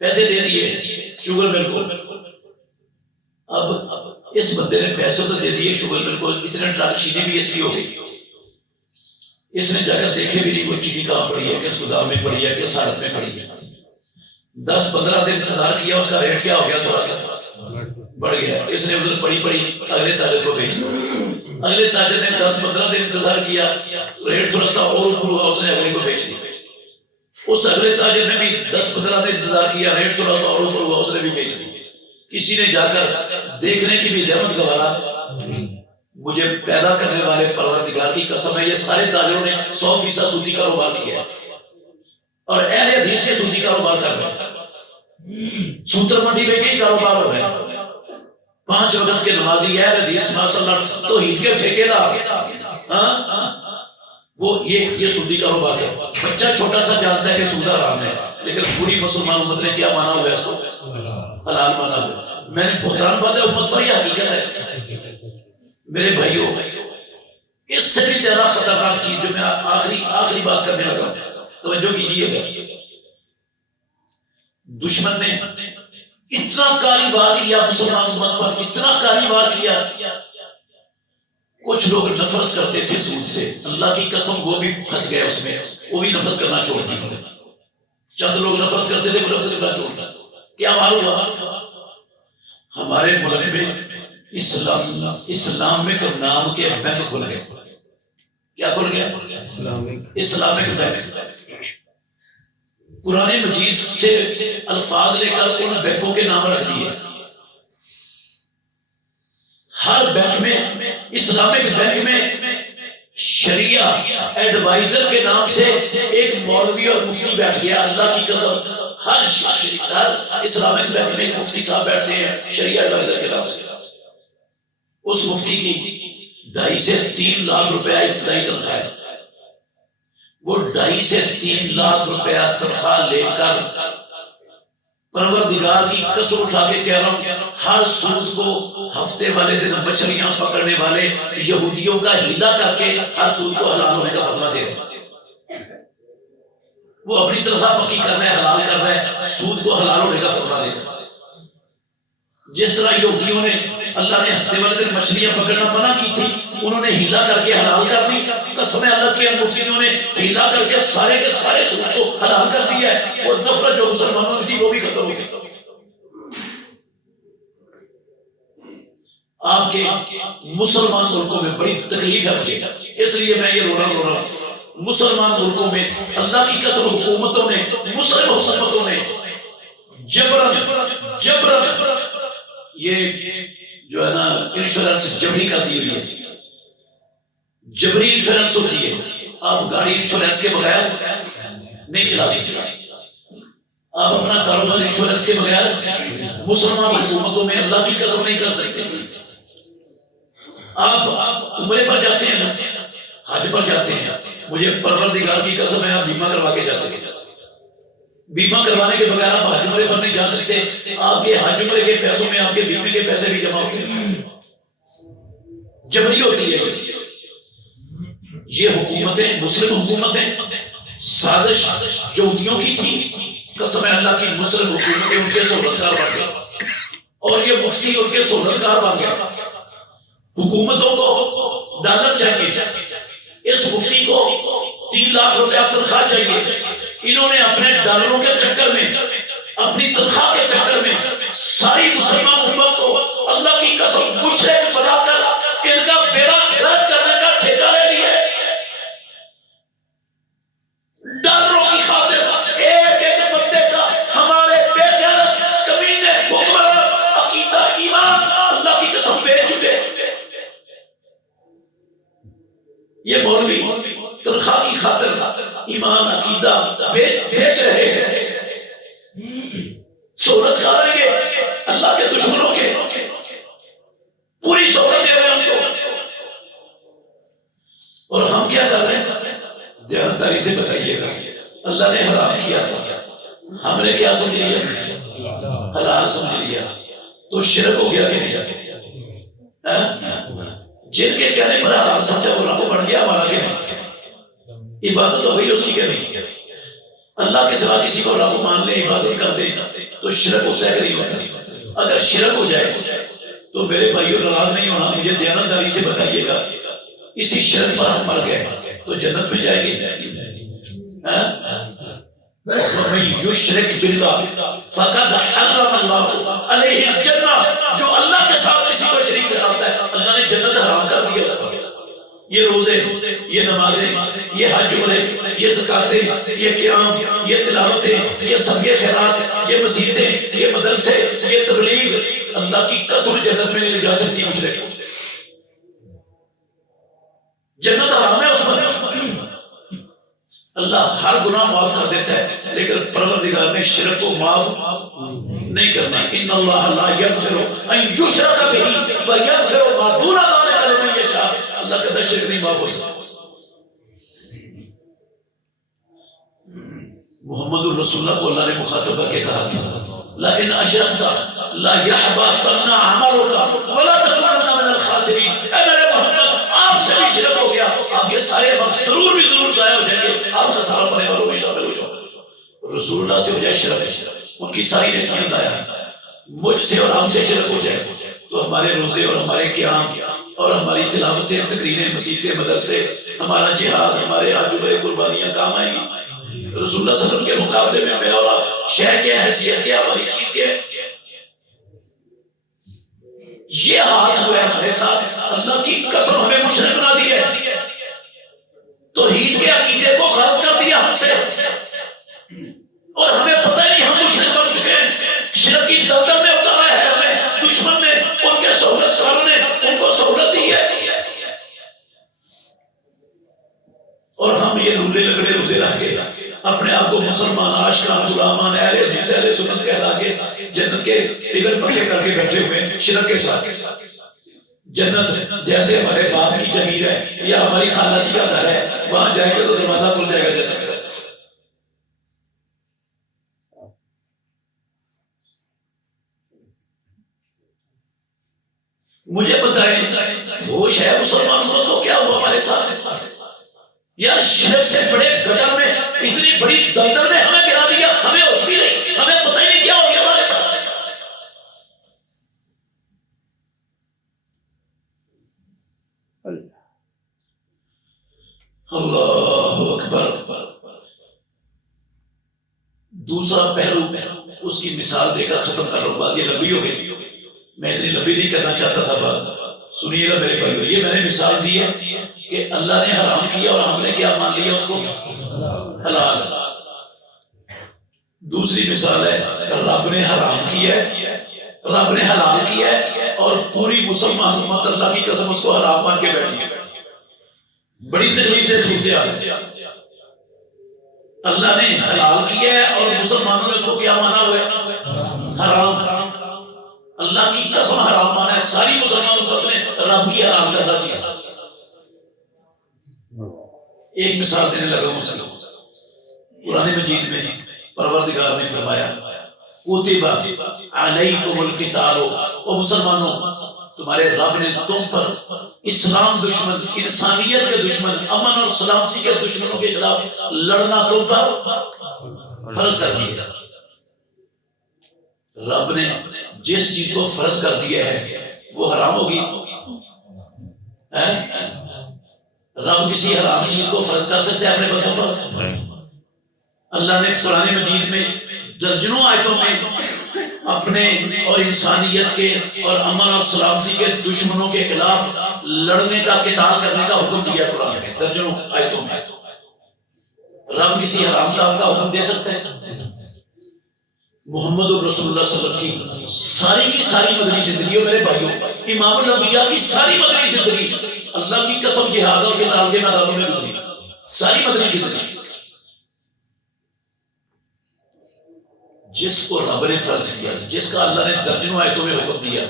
پیسے دے دیے شوگر مل کو۔ اب اس بندے نے پیسے تو دے دیے شوگر مل کو، اتنے ٹرک چینی بھی اس کی ہو گئی، اس نے جا کر دیکھے بھی نہیں وہ چینی کہاں پڑی ہے، کس گودام میں پڑی ہے، کس حالت میں پڑی ہے۔ 10-15 دن انتظار کیا، اس کا ریٹ کیا ہو گیا؟ تھوڑا سا بڑھ گیا۔ اس نے ادھر پڑی اگلے تاجر کو بیچ دیا، اگلے تاجر نے 10-15 دن انتظار کیا، ریٹ تھوڑا سا اور اوپر ہوا، اس نے اگلے کو بیچ دیا۔ اس اگلے تاجر نے بھی 10-15 دن انتظار کیا، ریٹ تھوڑا سا اور اوپر ہوا، اس نے بھی بیچ دیا۔ کسی نے جا کر دیکھنے کی بھی زحمت گوارا۔ مجھے پیدا کرنے والے پروردگار کی قسم ہے، یہ سارے تاجروں نے 100% سودی کاروبار کیا ہے، اور اہل حدیث کے سودی کاروبار کر رہے ہیں۔ سوتر منڈی میں کئی کاروبار ہو رہے ہیں، 5 وقت کے نمازی ہے، حدیث ماشاء اللہ توحید کے ٹھیکیدار، وہ یہ سودی کاروبار ہے۔ بچہ چھوٹا سا جانتا ہے کہ سود حرام ہے، لیکن پوری مسلمان امت نے کیا مانا ہوا ہے؟ اس کو حلال مانا ہوا۔ میں نے بہتران بات ہے امت پر، یہ حقیقت ہے میرے بھائیوں۔ اس سے بھی زیادہ خطرناک چیز جو میں آخری بات کرنے لگا، توجہ کیجیے گا، دشمن نے اتنا کاری وار کیا مسلمان امت پر، اتنا کاری وار کیا۔ کچھ لوگ نفرت کرتے تھے سود سے، اللہ کی قسم وہ بھی پھنس گئے اس میں، وہ بھی نفرت کرنا چھوڑ دی۔ چند لوگ نفرت کرتے تھے، وہ نفرت کرنا چھوڑ دیا۔ کیا معلوم ہوا؟ ہمارے ملک میں اسلام میں نام کے بینک کھل گئے۔ کیا کھل گیا؟ Islamic bank. قرآن مجید سے الفاظ لے کر ان بینکوں کے نام رکھ دیے۔ ہر بینک میں، اسلامک بینک میں شریعہ ایڈوائزر کے نام سے ایک مولوی اور مفتی بیٹھ گیا۔ اللہ کی قسم، ہر اسلامک بینک میں ایک مفتی صاحب بیٹھتے ہیں شریعہ ایڈوائزر کے نام سے۔ اس مفتی کی 2.5 سے 3 لاکھ روپیہ ابتدائی تنخواہ ہے۔ وہ 2.5 سے 3 لاکھ روپیہ تنخواہ لے کر پروردگار کی قسم اٹھا کے کہہ رہا ہوں، ہر سود کو ہفتے والے دن مچھلیاں پکڑنے والے یہودیوں کا ہیلا کر کے ہر سود کو حلال ہونے کا فتویٰ دے رہے ہیں۔ وہ اپنی تنخواہ پکی کر رہے ہیں، حلال کر رہے ہیں، سود کو حلال ہونے کا فتویٰ دے رہے ہیں۔ جس طرح یہودیوں نے، اللہ نے ہفتے والے دن مچھلیاں پکڑنا منع کی تھی، انہوں نے ہیلا کر کے حلال کر دی۔ قسم اللہ کی مفتی نے ہیلا کر کے سارے کے سارے سود کو حلال کر دیا ہے، اور نفرت جو مسلمانوں کی تھی وہ بھی ختم ہو گئی۔ آپ کے مسلمان ملکوں میں بڑی تکلیف ہے مجھے، اس لیے میں یہ رو رہا ہوں۔ مسلمان ملکوں میں اللہ کی قسم حکومتوں نے، مسلم حکومتوں نے جبرن یہ جو ہے نا انشورنس جبری کر دی ہوئی ہے۔ جبری انشورنس ہوتی ہے، آپ گاڑی انشورنس کے بغیر نہیں چلا سکتے، آپ اپنا کاروبار انشورنس کے بغیر مسلمان حکومتوں میں اللہ کی قسم نہیں کر سکتے۔ آپ عمرے پر جاتے ہیں، حج پر جاتے ہیں، مجھے پروردگار کی قسم ہے آپ بیمہ کروا کے جاتے ہیں، بیمہ کروانے کے بغیر آپ حج عمرے پر نہیں جا سکتے۔ آپ کے حج عمرے کے پیسوں میں آپ کے بیمے کے پیسے بھی جمع ہوتے ہیں، جبری ہوتی ہے۔ یہ حکومتیں، مسلم حکومتیں، سازش یہودیوں کی تھی، قسم اللہ کی مسلم حکومتیں ان کے سہولتکار بن گئے، اور یہ مفتی ان کے سہولتکار بن گئے۔ حکومتوں کو ڈالر چاہیے، اس مفتی کو 3 لاکھ روپیہ تنخواہ چاہیے، انہوں نے اپنے ڈالروں کے چکر میں، اپنی تنخواہ کے چکر میں ساری مسلمان امت کو اللہ کی قسم مشرک بنا کر ان کا بیڑا غرق کرنے کا ٹھیکہ لے لیا۔ ڈالروں کی خاطر ایک ایک بندے کا، ہمارے بے غیرت کمینے حکمران عقیدہ ایمان اللہ کی قسم بیچ چکے۔ یہ مولوی تنخواہ کی خاطر ایمان عقیدہ بیچ رہے ہیں، سہولت کھا رہے ہیں اللہ کے دشمنوں کے، پوری سہولت دے رہے ہیں ان کو، اور ہم کیا کر رہے ہیں؟ دیانتداری سے بتائیے گا، اللہ نے حرام کیا تھا، ہم نے کیا سمجھ لیا؟ حلال سمجھ لیا، تو شرک ہو گیا کہ نہیں؟ جن کے کہنے پر حلال سمجھا وہ رب بن گیا ہمارا کہ نہیں؟ عبادت ہو گئی اس کی کہ نہیں؟ اللہ کے سوا کسی کو رب مان لے، عبادت کر دے تو شرک ہوتا ہے کہ نہیں ہوتا؟ اگر شرک ہو جائے تو میرے بھائیوں ناراض نہیں ہونا، مجھے دیانتداری سے بتائیے گا، اسی شرک پر ہم مر گئے تو جنت میں جائیں گے؟ وَمَن يُشْرِكْ بِاللَّهِ فَقَدْ حَرَّمَ اللَّهُ عَلَيْهِ الْجَنَّةَ، جو اللہ کے ساتھ کسی کو شریک ٹھہراتا ہے اللہ نے جنت حرام کر دی ہے۔ یہ روزے، یہ نمازیں، یہ حج عمرے، یہ زکاتیں، یہ قیام، یہ تلاوتیں، یہ صدقے خیرات، یہ مسجدیں، یہ مدرسے، یہ تبلیغ، اللہ کی قسم جنت میں نہیں لے جا سکتی مجھے۔ جنت حرام ہے اس پر، اللہ ہر گناہ معاف کر دیتا ہے، لیکن پروردگار نے شرک کو معاف نہیں کرنا. ان اللہ لا یغفر ان یشرک بہ ویغفر ما دون ذلک لمن یشاء. اللہ کہتا ہے شرک نہیں معاف ہو سکتا. محمد الرسول اللہ کو اللہ نے مخاطب کر کے کہا تھا لئن اشرکت لا یحبطن عملک ولا تکونن من الخاسرین. اے میرے محمد آپ سے بھی شرک ہو گیا، آپ کے سارے عمل ضرور بھی ضرور ضائع ہو جائیں گے، آپ سے سارا پڑھنے والوں میں شامل ہو جاؤ. رسول اللہ سے ہو جائے شرک، ان کی ساری نیکیاں ضائع. مجھ سے اور آپ سے شرک ہو جائے تو ہمارے روزے اور ہمارے قیام اور ہماری تلاوتیں، تقریریں، مسیتیں، مدرسے، ہمارا جہاد، ہمارے حج عمرے، قربانیاں کام آئیں گی. رسول اللہ صلی اللہ علیہ وسلم کے مقابلے میں ہمیں اور شہر کے حیثیت کے ہماری چیز کے یہ حال ہوا ہے ہمارے ساتھ. اللہ کی قسم ہمیں مشرک بنا دی ہے، توحید کے عقیدے کو غلط کر دیا ہم سے، اور ہمیں پتہ ہی نہیں ہم مشرک بن چکے ہیں. شرک کی دلدل میں اتارا ہے ہمیں دشمن نے، ان کے سہولت کاروں نے ان کو سہولت دی ہے، اور ہم یہ لولے لگڑے روزے رکھ کے اپنے آپ کو مسلمان، عاشقان، غلامان، اہل حدیث، اہل سنت کہلا کے جنت کے ٹکٹ پکے کر کے بیٹھے ہوئے شرک کے ساتھ. جنت جیسے ہمارے باپ کی جگیر ہے یا ہماری خالہ جی کا گھر ہے، وہاں جائیں گے تو دروازہ کھل جائے گا جنت کا. مجھے بتائیں ہوش ہے مسلمان امت کو کیا ہوا ہمارے ساتھ؟ یار شرک سے بڑے گٹر میں، اتنی بڑی دلدل میں ہمیں گرا دیا، ہمیں ہوش بھی نہیں، ہمیں پتہ ہی نہیں کیا ہو گیا ہمارے ساتھ. اللہ اکبر. دوسرا پہلو اس کی مثال دے کر ختم کر رہا ہوں، بات یہ لمبی ہو گئی، میں اتنی لمبی نہیں کرنا چاہتا تھا بات. سنیے گا میرے بھائیو، یہ میں نے مثال دی ہے کہ اللہ نے حرام کیا اور ہم نے کیا مان لیا اس کو حلال. دوسری مثال ہے رب نے حرام کیا ہے، رب نے حلال کیا ہے، اور پوری مسلمان امت اللہ کی قسم اس کو حرام مان کے بیٹھی ہے. بڑی تکلیف سے سنتے آ رہے. اللہ نے حلال کیا ہے اور مسلمانوں نے اس کو کیا مانا ہوا ہے؟ حرام. اللہ کی قسم حرام مانا ہے ساری مسلمان امت نے، رب کی حرام کردہ چیز. ایک مثال دینے لگا ہوں مسلم. قرآن مجید میں پروردگار نے فرمایا کتب علیکم القتال، او مسلمانوں تمہارے رب نے تم پر اسلام دشمن، انسانیت کے دشمن، امن اور سلامتی کے دشمنوں کے خلاف لڑنا تم پر فرض کر دیا. رب نے جس چیز کو فرض کر دیا ہے وہ حرام ہوگی؟ رب کسی حرام چیز کو فرض کر سکتے ہیں اپنے بندوں پر؟ اللہ نے قرآن مجید میں درجنوں آیتوں میں اپنے اور انسانیت کے اور امن اور سلامتی کے دشمنوں کے خلاف لڑنے کا، قتال کرنے کا حکم دیا. قرآن میں درجنوں آیتوں میں. رب کسی حرام کام کا حکم دے سکتے ہیں؟ محمد الرسول اللہ صلی اللہ علیہ وسلم کی ساری کی ساری مدنی زندگی، اور میرے بھائیوں امام الانبیاء کی ساری مدنی زندگی اللہ کی قسم جہاد اور قتال کے میدانوں میں گزری، ساری مدنی زندگی. جس کو رب نے فرض کیا، جس کا اللہ نے درجنوں آیتوں میں حکم دیا،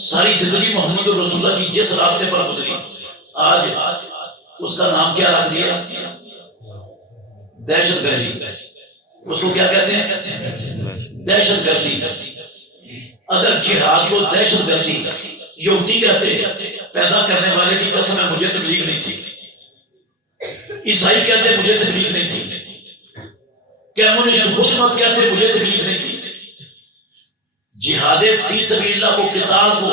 ساری زندگی محمد الرسول اللہ کی جس راستے پر گزری، آج اس کا نام کیا رکھ دیا؟ دہشت گردی. اس کو کیا کہتے ہیں؟ دہشت گردی. اگر جہاد کو دہشت گردی یہودی کہتے، پیدا کرنے والے کی قسم ہے مجھے تکلیف نہیں تھی. عیسائی کہتے مجھے تکلیف نہیں تھی. کمیونسٹ بدھ مت کہتے مجھے تکلیف نہیں تھی. جہاد فی سبیل اللہ کو، قتال کو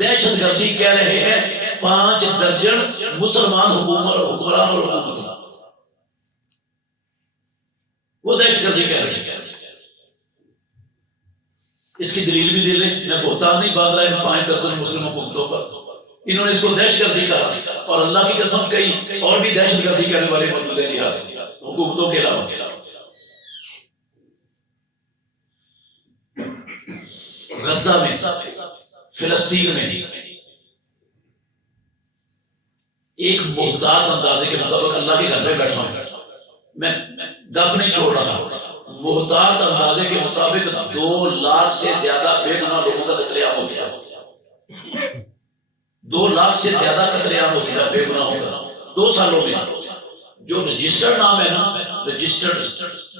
دہشت گردی کہہ رہے ہیں 5 درجن مسلمان حکمران اور حکومت، وہ دہشت گردی کہہ رہے ہیں. اس کی دلیل بھی دے لیں، میں بہتان نہیں باندھ رہا ان 5 درجن مسلم حکومتوں پر. انہوں نے اس کو دہشت گردی کہا، اور اللہ کی قسم کئی اور بھی دہشت گردی کہنے والے موجود ہیں جہاد حکومتوں کے علاوہ. غزہ میں، فلسطین میں ایک محتاط اندازے کے مطابق اللہ کے گھر میں بیٹھا ہوں، میں گپ نہیں چھوڑ رہا، محتاط اندازے کے مطابق 2 لاکھ سے زیادہ بے گناہ لوگوں کا قتل عام ہو چکا ہے، 2 لاکھ سے زیادہ قتل عام ہو چکا ہے بے گناہوں کا 2 سالوں میں۔ جو رجسٹرڈ نام ہے نا، رجسٹرڈ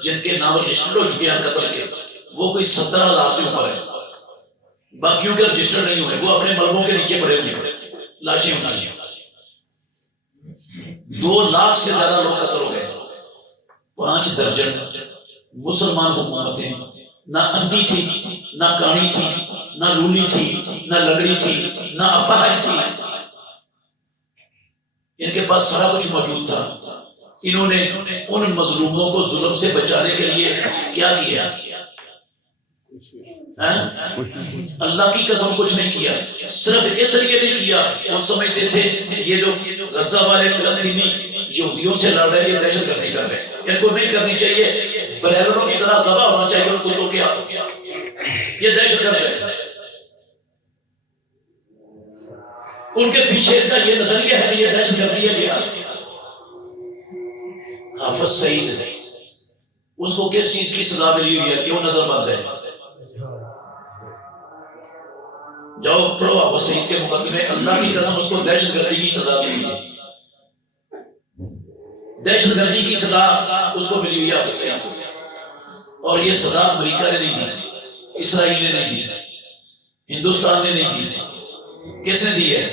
جن کے نام رجسٹرڈ ہو چکے ہیں قتل کے، وہ کوئی 17,000 سے اوپر ہے، باقیوں کے رجسٹرڈ نہیں ہوئے، وہ اپنے ملبوں کے نیچے پڑے ہوئے لاشیں ہوئی۔ 2 لاکھ سے زیادہ لوگ قتل ہو گئے، 5 درجن مسلمان حکومتیں، نہ اندھی تھی، نہ کانی تھی، نہ لولی تھی، نہ لگڑی تھی، نہ اپاہج تھی، ان کے پاس سارا کچھ موجود تھا۔ انہوں نے ان مظلوموں کو ظلم سے بچانے کے لیے کیا کیا؟ اللہ کی قسم کچھ نہیں کیا، صرف اس لیے نہیں کیا، وہ سمجھتے تھے یہ جو غزہ والے فلسطینی یہودیوں سے لڑ رہے ہیں یہ دہشت گردی کر رہے ہیں، ان کو نہیں کرنی چاہیے، بریلروں کی طرح ذبح ہونا چاہیے ان کتوں کے ہاتھوں، یہ دہشت گرد ہے۔ ان کے پیچھے کا یہ نظریہ ہے کہ یہ دہشت گردی ہے جہاد۔ حافظ سعید اس کو کس چیز کی سزا ملی ہوئی ہے؟ کیوں نظر بند ہے؟ جاؤ پڑھو حافظ سعید کے مقدمے، اللہ کی قسم اس کو دہشت گردی کی سزا ملی ہوئی ہے، دہشت گردی کی سزا اس کو ملی ہوئی ہے حافظ سعید کو۔ اور یہ سزا امریکہ نے نہیں دی، اسرائیل نے نہیں دی، ہندوستان نے نہیں دی، کس نے دی ہے؟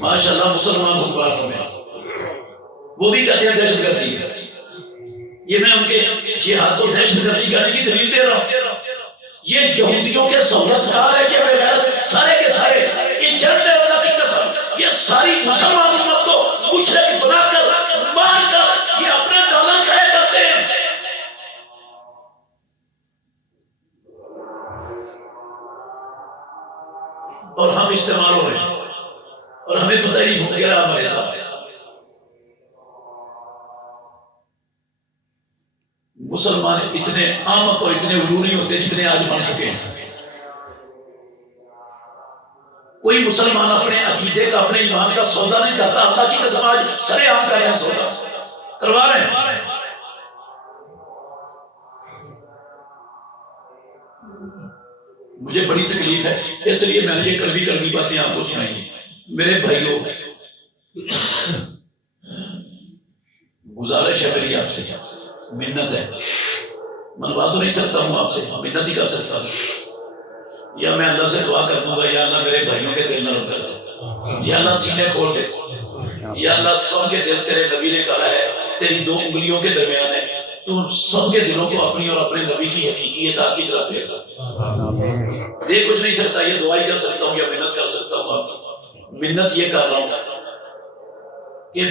ماشاءاللہ مسلمان حکمرانوں میں، وہ بھی کہتے ہیں دہشت گردی ہے۔ یہ میں ان کے جہاد کو دہشت گردی کہنے کی دلیل دے رہا ہوں، یہ یہودیوں کے سہولت کار ہے، یہ بغیرت سارے کے سارے، یہ جنتے اللہ کی قسم، یہ ساری مسلمان امت کو مشرک بنا کر مار کر یہ اپنے ڈالر کھڑے کرتے ہیں۔ اور ہم استعمال ہو رہے ہیں اور ہمیں پتہ ہی نہیں ہو گیا ہمارے ساتھ۔ مسلمان اتنے احمق اور اتنے علوم نہیں ہوتے جتنے آج بن چکے ہیں۔ کوئی مسلمان اپنے عقیدے کا اپنے ایمان کا سودا نہیں کرتا، اللہ کی قسم آج سرے عام کر رہے ہیں، سودا کروا رہے ہیں۔ مجھے بڑی تکلیف ہے، اس لیے میں نے یہ کڑوی باتیں آپ کو سنائی۔ میرے بھائیوں، گزارش ہے میری آپ سے، منت ہے، منوا تو نہیں سکتا ہوں آپ سے، منت ہی کر سکتا ہوں، یا میں اللہ سے دعا کر دوں گا یا اللہ میرے بھائیوں کے دل نرم کر دے، یا اللہ سینے کھول دے، یا اللہ سب کے دل، تیرے نبی نے کہا ہے تیری 2 انگلیوں کے درمیان ہے، تو سب کے دلوں کو اپنی اور اپنے نبی کی حقیقیت کی طرف لے کر دے۔ کچھ نہیں سکتا، یہ دعائی کر سکتا ہوں یا منت کر سکتا ہوں آپ کی۔ منت یہ کر رہا ہوں کہ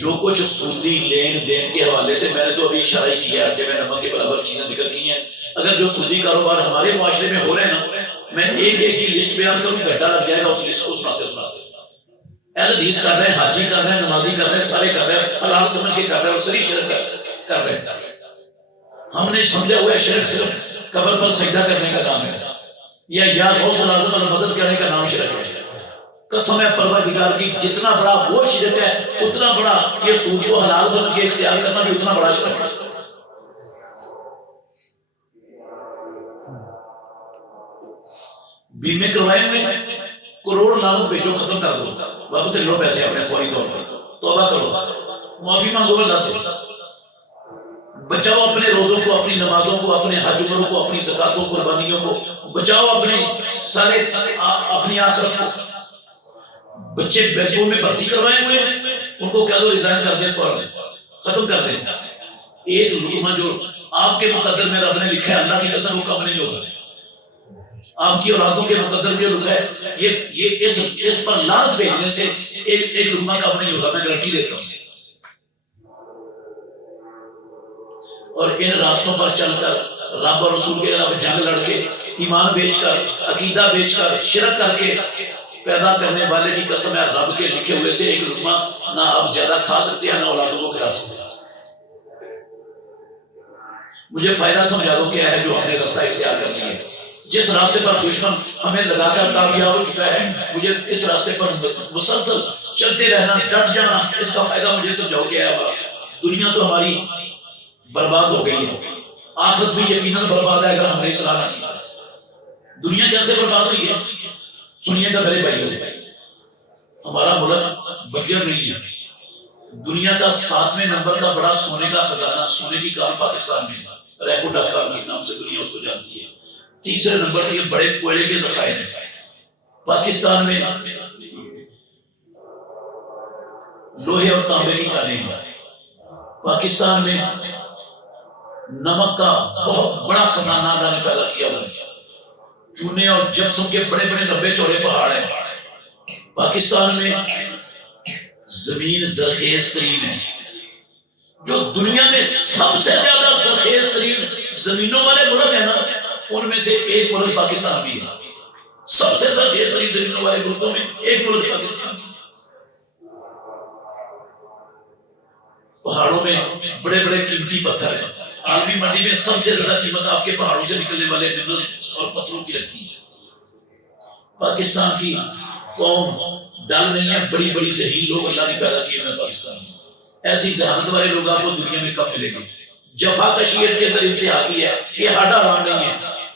جو کچھ سودی لین دین کے حوالے سے میں نے تو ابھی اشارہ ہی کیا ہے کہ میں نمک کے برابر چیزیں ذکر کی ہیں، اگر جو سودی کاروبار ہمارے معاشرے میں ہو رہے ہیں نا، میں ایک کی لسٹ بیان کروں، گھنٹہ لگ جائے گا اس لسٹ کو سناتے۔ اہل حدیث کر رہے ہیں، حاجی کر رہے ہیں، نمازی کر رہے ہیں، سارے کر رہے ہیں، حلال سمجھ کے کر رہے ہیں، اور سری شرک کر رہے ہیں۔ ہم نے سمجھا ہوا ہے شرک صرف قبر پر سجدہ کرنے کا نام ہے، یا غوث العظم اور مدد کرنے کا نام شرک ہے۔ قسم ہے پروردگار کی، جتنا بڑا وہ شرک ہے اتنا بڑا یہ سود کو حلال سمجھ کے اختیار کرنا بھی اتنا بڑا شرک ہے۔ بیمے کروائے ہوئے کروڑ لعنت بھیجو، ختم کر دو، واپس لے لو پیسے اپنے فوری طور پر، توبہ کرو، معافی مانگو اللہ سے، بچاؤ اپنے روزوں کو، اپنی نمازوں کو، اپنے حج عمروں کو، اپنی زکاتوں قربانیوں کو بچاؤ، اپنے سارے اپنی آخرت کو۔ بچے بینکوں میں بھرتی کروائے ہوئے ان کو کہہ دو ریزائن کر دیں، فوراً ختم کر دیں۔ ایک لقمہ جو آپ کے مقدر میں رب نے لکھا ہے، اللہ کی قسم وہ کم نہیں ہوگا، آپ کی اولادوں کے مقدر میں جو لکھا ہے یہ اس پر لعنت بھیجنے سے ایک لقمہ کم نہیں ہوگا، میں گارنٹی دیتا ہوں۔ اور ان راستوں پر چل کر رب اور رسول کے خلاف جنگ لڑ کے، ایمان بیچ کر، عقیدہ بیچ کر، شرک کر کے پیدا کرنے والے کی قسم ہے رب کے لکھے ہوئے سے ایک لقمہ نہ آپ زیادہ کھا سکتے ہیں، نہ اولادوں کو کھلا سکتے ہیں۔ مجھے فائدہ سمجھا دو کیا ہے جو ہم نے راستہ اختیار کر لیا ہے، جس راستے پر دشمن ہمیں لگا کر کامیاب ہو چکا ہے، مجھے اس راستے پر مسلسل چلتے رہنا، ڈٹ جانا، اس کا فائدہ مجھے سمجھاؤ کیا ہے ہمارا۔ دنیا تو ہماری برباد ہو گئی ہے، آخرت بھی یقیناً برباد ہے اگر ہم نے اصلاح نہ کی۔ دنیا کیسے برباد ہوئی ہے؟ سنیے گا میرے بھائیوں، ہمارا ملک بنجر نہیں ہے، دنیا کا 7ویں نمبر کا بڑا سونے کا خزانہ، سونے کی کان پاکستان میں ہے، ریکو ڈاکار کے نام سے دنیا اس کو جانتی ہے۔ تیسرے نمبر پر یہ بڑے کوئلے کے ذخائر ہیں۔ پاکستان میں لوہے اور تانبے کی کانیں ہیں۔ پاکستان میں نمک کا بہت بڑا خزانہ اللہ نے پیدا کیا ہوا ہے، چونے اور جپسم کے بڑے بڑے لمبے چوڑے پہاڑ ہیں۔ پاکستان میں زمین زرخیز ترین ہے، جو دنیا میں سب سے زیادہ زرخیز ترین زمینوں والے ملک ہیں نا، ان میں سے ایک ملک پاکستان بھی ہے۔ سب سے زرخیز ترین زمینوں والے ملکوں میں ایک ملک پاکستان بھی ہے۔ پہاڑوں میں بڑے بڑے قیمتی پتھر ہیں، عالمی منڈی میں سب سے زیادہ قیمت آپ کے پہاڑوں سے نکلنے والے منرل اور پتھروں کی رہتی ہے۔ پاکستان کی قوم ڈل نہیں ہے، بڑی بڑی ذہین لوگ اللہ نے پیدا کیے ہیں پاکستان میں۔ ایسی ذہانت والے لوگ آپ کو دنیا میں کم ملے گا۔ جفا کشیر کے اندر انتہا کی ہے، یہ ہڈا رام نہیں ہے،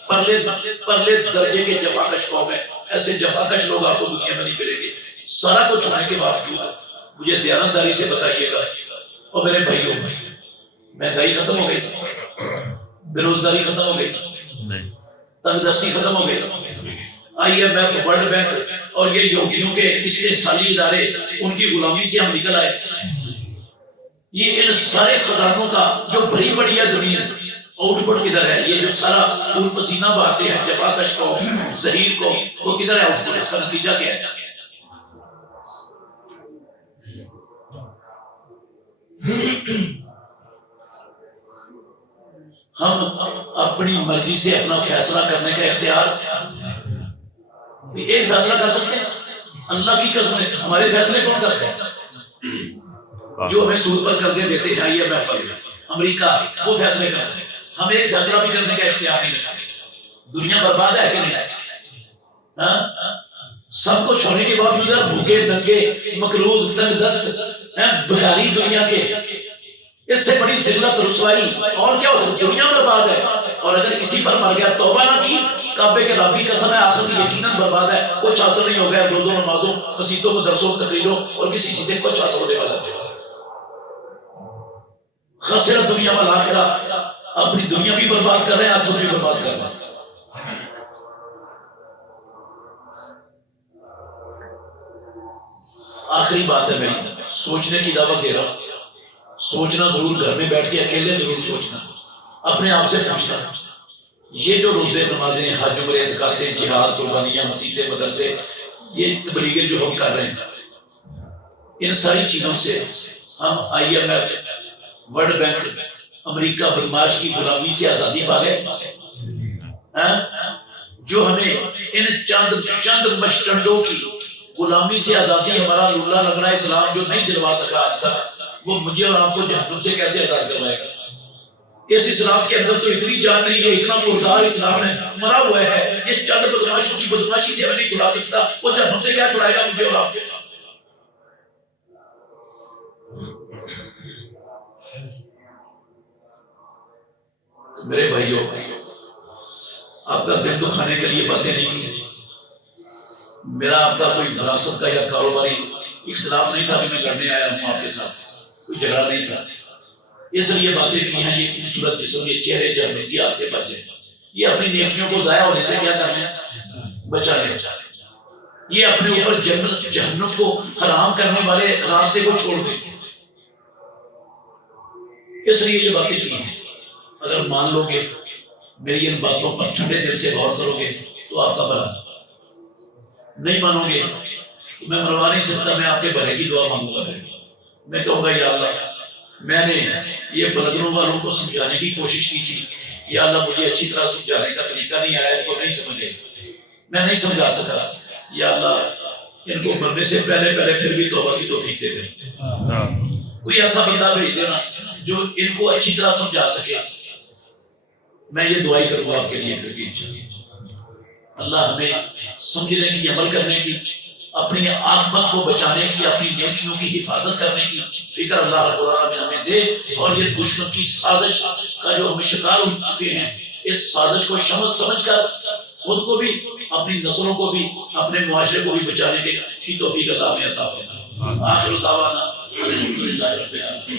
پرلے درجے کے جفا کش قوم ہے۔ ایسے جفا کش لوگ آپ کو دنیا میں نہیں ملیں گے۔ سارا کچھ ہونے کے باوجود مجھے دیانتداری سے بتائیے گا، اور میرے بھائیوں، مہنگائی ختم ہو گئی، بے روزگاری ختم ہو گئی، تنگ دستی ختم ہو گئی، IMF، ورلڈ بینک اور یہ یہودیوں کے استحصالی ادارے، ان کی غلامی سے ہم نکل آئے۔ یہ ان سارے خزانوں کا جو بڑی بڑی ہے زمین، آؤٹ پٹ کدھر ہے؟ یہ جو سارا خون پسینہ بہاتے ہیں جفا کش کو، ذہین کو، وہ کدھر ہے آؤٹ پٹ؟ اس کا نتیجہ کیا ہے؟ ہم اپنی مرضی سے اپنا فیصلہ کرنے کا اختیار ایک فیصلہ کر سکتے ہیں؟ اللہ کی قسم ہے، ہمارے فیصلے کون کرتے ہیں؟ جو ہمیں سود پر قرضے دیتے ہیں IMF، امریکہ، وہ فیصلے کرتے ہیں۔ ہم ایک فیصلہ بھی کرنے کا اختیار نہیں رکھتے۔ دنیا برباد ہے کہ نہیں؟ سب کچھ ہونے کے باوجود بھوکے ننگے مقروض تنگ دست بھکاری دنیا کے، اس سے بڑی ذلت رسوائی اور کیا ہو سکتی؟ دنیا برباد ہے، اور اگر اسی پر مر گیا، توبہ نہ کی، کعبے کے رب کی قسم ہے آخرت یقیناً برباد ہے۔ کچھ حاصل نہیں ہو گیا روزوں نمازوں مسیتوں کو درسوں تقریروں اور کسی چیز سے کچھ حاصل ہونے والا ہے۔ خسر دنیا والآخرہ، اپنی دنیا بھی برباد کر رہے ہیں، آخرت بھی برباد کر رہے ہیں۔ آخری بات ہے میری، سوچنے کی دعوت دے رہا ہوں۔ سوچنا ضرور، گھر میں بیٹھ کے اکیلے ضرور سوچنا، اپنے آپ سے پوچھنا، یہ جو روزے نمازیں حج عمرے زکاتیں جہاد قربانیاں مسیتیں مدرسے یہ تبلیغیں جو ہم کر رہے ہیں، ان ساری چیزوں سے ہم IMF، ورلڈ بینک، امریکہ بدماش کی غلامی سے آزادی پا گئے؟ جو ہمیں ان چند مشٹنڈوں کی غلامی سے آزادی، ہمارا لولا لنگڑا اسلام جو نہیں دلوا سکا آج تک، وہ مجھے اور آپ کو جہنم سے کیسے آزاد کروائے گا؟ اس اسلام کے اندر تو اتنی جان نہیں ہے، اتنا مردار اسلام ہے، مرا ہوا ہے، یہ چند بدماشوں کی بدماشی سے ہمیں نہیں چھڑا سکتا، وہ جہنم سے کیا چھڑائے گا مجھے اور آپ کو؟ میرے بھائیوں، آپ کا دل دکھانے کے لیے باتیں نہیں کی، میرا آپ کا کوئی وراثت کا یا کاروباری اختلاف نہیں تھا کہ میں لڑنے آیا ہوں آپ کے ساتھ، کوئی جھگڑا نہیں تھا، اس لیے باتیں کی ہیں۔ یہ خوبصورت جسم، یہ چہرے جہنم کی آپ سے بچے، یہ اپنی نیکیوں کو ضائع ہونے سے کیا کرنے بچانے، یہ اپنے اوپر جہنم کو حرام کرنے والے راستے کو چھوڑ دیں، اس لیے یہ باتیں کی ہیں۔ اگر مان لو گے، میری ان باتوں پر ٹھنڈے دل سے غور کرو گے تو آپ کا بھلا، نہیں مانو گے تو میں مروا نہیں سکتا، میں آپ کے بھلے کی دعا مانگوں گا، میں کہوں گا یا اللہ میں نے یہ بلگنوں والوں کو سمجھانے کی کوشش کی تھی، یا اللہ مجھے اچھی طرح سمجھانے کا طریقہ نہیں آیا، ان کو نہیں سمجھے، میں نہیں سمجھا سکا، یا اللہ ان کو مرنے سے پہلے پھر بھی توبہ کی توفیق دے دے، کوئی ایسا بندہ بھیج دینا جو ان کو اچھی طرح سمجھا سکے۔ میں یہ دعائی کروں گا آپ کے لیے، پھر بھی اللہ ہمیں سمجھنے کی، عمل کرنے کی، اپنی عاقبت کو بچانے کی، اپنی نیکیوں کی حفاظت کرنے کی فکر اللہ رب العالمین ہمیں دے، اور یہ دشمن کی سازش کا جو ہم شکار ہو چکے ہیں، اس سازش کو سمجھ کر خود کو بھی، اپنی نسلوں کو بھی، اپنے معاشرے کو بھی بچانے کی توفیق اللہ ہمیں عطا فرمائے۔ آخر دعوانا الحمدللہ رب العالمین۔